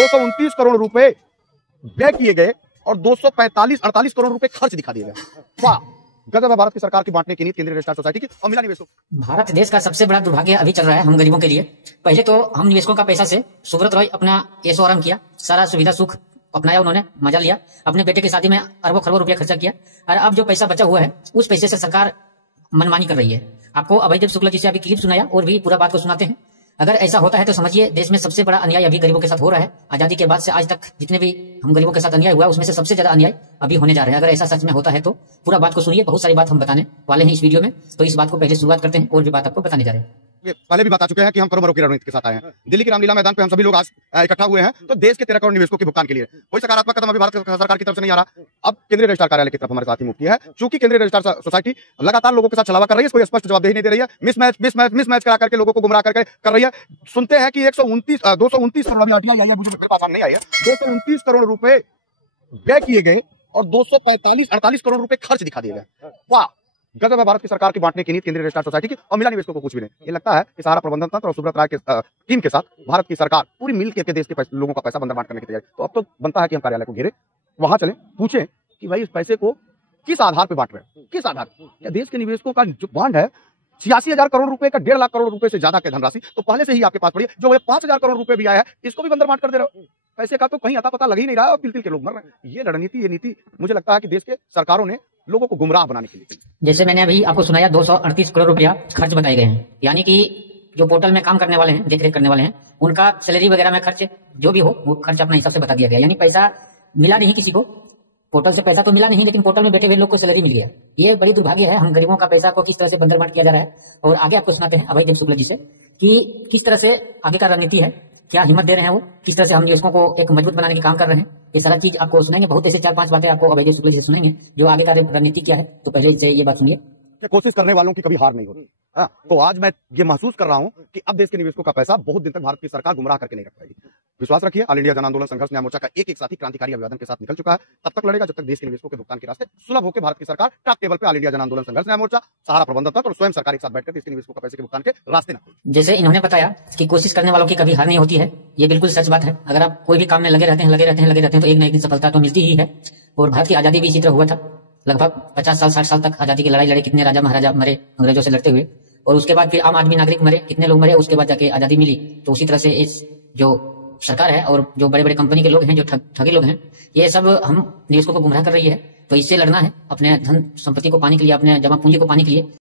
229 करोड़ रुपए व्यय किए गए और 245-48 करोड़ रुपए खर्च दिखा दिए गए। वाह, गजब है भारत की सरकार की बांटने की नीति केंद्रीय रजिस्ट्रार सोसाइटी की और मिला निवेशकों। भारत देश का सबसे बड़ा दुर्भाग्य अभी चल रहा है हम गरीबों के लिए। पहले तो हम निवेशकों का पैसा से सुब्रत रॉय अपना ऐशो आराम किया, सारा सुविधा सुख अपनाया, उन्होंने मजा लिया, अपने बेटे की शादी में अरबों खरबों रुपया खर्चा किया। और अब जो पैसा बचा हुआ है उस पैसे से सरकार मनमानी कर रही है। आपको अभयदेव शुक्ला जी से अभी क्लिप सुनाया और भी पूरा बात को सुनाते हैं। अगर ऐसा होता है तो समझिए देश में सबसे बड़ा अन्याय अभी गरीबों के साथ हो रहा है। आजादी के बाद से आज तक जितने भी हम गरीबों के साथ अन्याय हुआ है उसमें से सबसे ज्यादा अन्याय अभी होने जा रहा है। अगर ऐसा सच में होता है तो पूरा बात को सुनिए, बहुत सारी बात हम बताने वाले हैं इस वीडियो में। तो इस बात को पहले शुरुआत करते हैं और भी बात आपको बताने जा रहे हैं। ये पहले भी बता चुके हैं कि हम करोड़ों की रणनीति के साथ आए हैं। दिल्ली की रामलीला मैदान पे हम सभी लोग आज इकट्ठा हुए हैं तो देश के 13 करोड़ निवेशकों के भुगतान के लिए कोई सकारात्मक कदम अभी भारत सरकार की तरफ से नहीं आ रहा। अब केंद्रीय रजिस्ट्रार कार्यालय की तरफ हमारे साथ ही मुफ्ती है। चूंकि केंद्रीय रजिस्ट्रार सोसाइटी लगातार लोगों के साथ छलावा कर रही है, कोई स्पष्ट जवाबदेही नहीं दे रही है, मिसमैच करा करके लोगों को गुमराह करके कर रही है। सुनते हैं कि 229 करोड़ अभी आरटीआई आई है, मुझे मेरे पास नहीं आई है, 229 करोड़ रुपए व्यय किए गए और 245-48 करोड़ रुपए खर्च दिखा दिए गए। वाह, गजब है भारत की सरकार की बांटने की नीति केंद्रीय रजिस्ट्रार सोसाइटी की और मिला निवेशकों को कुछ भी नहीं। ये लगता है कि सहारा प्रबंधन तंत्र और सुब्रत राय के टीम के साथ भारत की सरकार पूरी मिल के देश के लोगों का पैसा बंदर बांट करने की तैयारी। तो अब तो बनता है कि हम कार्यालय को घेरे, वहां चले, पूछें कि भाई इस पैसे को किस आधार पर बांट रहे हैं, किस आधार पर। क्या देश के निवेशकों का जो बांड है 86,000 करोड़ रुपए का 1.5 लाख करोड़ रुपए से ज्यादा की धनराशि तो पहले से ही आपके पास पड़ी है। जो 5,000 करोड़ रुपए भी आया है इसको भी बंदर बांट कर दे रहे हो। पैसे का तो कहीं अता पता लग ही नहीं रहा है और तिल के लोग मर रहे हैं। ये रणनीति, ये नीति मुझे लगता है कि देश के सरकारों ने लोगों को गुमराह बनाने के लिए। जैसे मैंने अभी आपको सुनाया 238 करोड़ रुपया खर्च बताए गए हैं, यानी कि जो पोर्टल में काम करने वाले हैं, देखरेख करने वाले हैं, उनका सैलरी वगैरह में खर्च जो भी हो वो खर्च अपने हिसाब से बता दिया गया। यानी पैसा मिला नहीं किसी को, पोर्टल से पैसा तो मिला नहीं लेकिन पोर्टल में बैठे हुए लोग को सैलरी मिल गया। ये बड़ी दुर्भाग्य है, हम गरीबों का पैसा को किस तरह से बंदर बांट किया जा रहा है। और आगे आपको सुनाते हैं अभयदेव शुक्ला जी से कि किस तरह से आगे का रणनीति है, क्या हिम्मत दे रहे हैं वो, किस तरह से हम निवेशकों को एक मजबूत बनाने की काम कर रहे हैं। ये सारा चीज आपको सुनाएंगे, बहुत ऐसे 4-5 बातें आपको अभयदेव शुक्ला जी से सुनेंगे जो आगे का रणनीति क्या है। तो पहले से ये बात सुनिए। कोशिश करने वालों की कभी हार नहीं होती। तो आज मैं ये महसूस कर रहा हूं कि अब देश के निवेशकों का पैसा बहुत दिन तक भारत की सरकार गुमराह करके नहीं रख पाएगी। विश्वास रखिए, ऑल इंडिया जन आंदोलन संघर्ष न्याय मोर्चा का एक साथी क्रांतिकारी अभिवादन के साथ निकल चुका है। तब तक लड़ेगा जब तक देश के निवेशकों के भुगतान के रास्ते सुलभ होकर भारत की सरकार टॉप टेबल पे ऑल इंडिया जन आंदोलन संघर्ष न्याय मोर्चा, सहारा प्रबंधन तंत्र और स्वयं सरकार एक साथ बैठकर देश के निवेशकों का पैसे के भुगतान के रास्ते ना। जैसे इन्होंने बताया कि कोशिश करने वालों की कभी हार नहीं होती है, ये बिल्कुल सच बात है। अगर आप कोई भी काम में लगे रहते हैं तो एक न एक दिन सफलता तो मिलती ही है। और भारत की आजादी भी इसी तरह हुआ था। लगभग 50 साल 60 साल तक आजादी की लड़ाई लड़े, कितने राजा महाराजा मरे अंग्रेजों से लड़ते हुए, और उसके बाद फिर आम आदमी नागरिक मरे, कितने लोग मरे, उसके बाद जाके आजादी मिली। तो उसी तरह से इस जो सरकार है और जो बड़े बड़े कंपनी के लोग हैं, जो ठगी लोग हैं, ये सब हम निवेशकों को गुमराह कर रही है। तो इससे लड़ना है, अपने धन संपत्ति को पाने के लिए, अपने जमा पूंजी को पाने के लिए।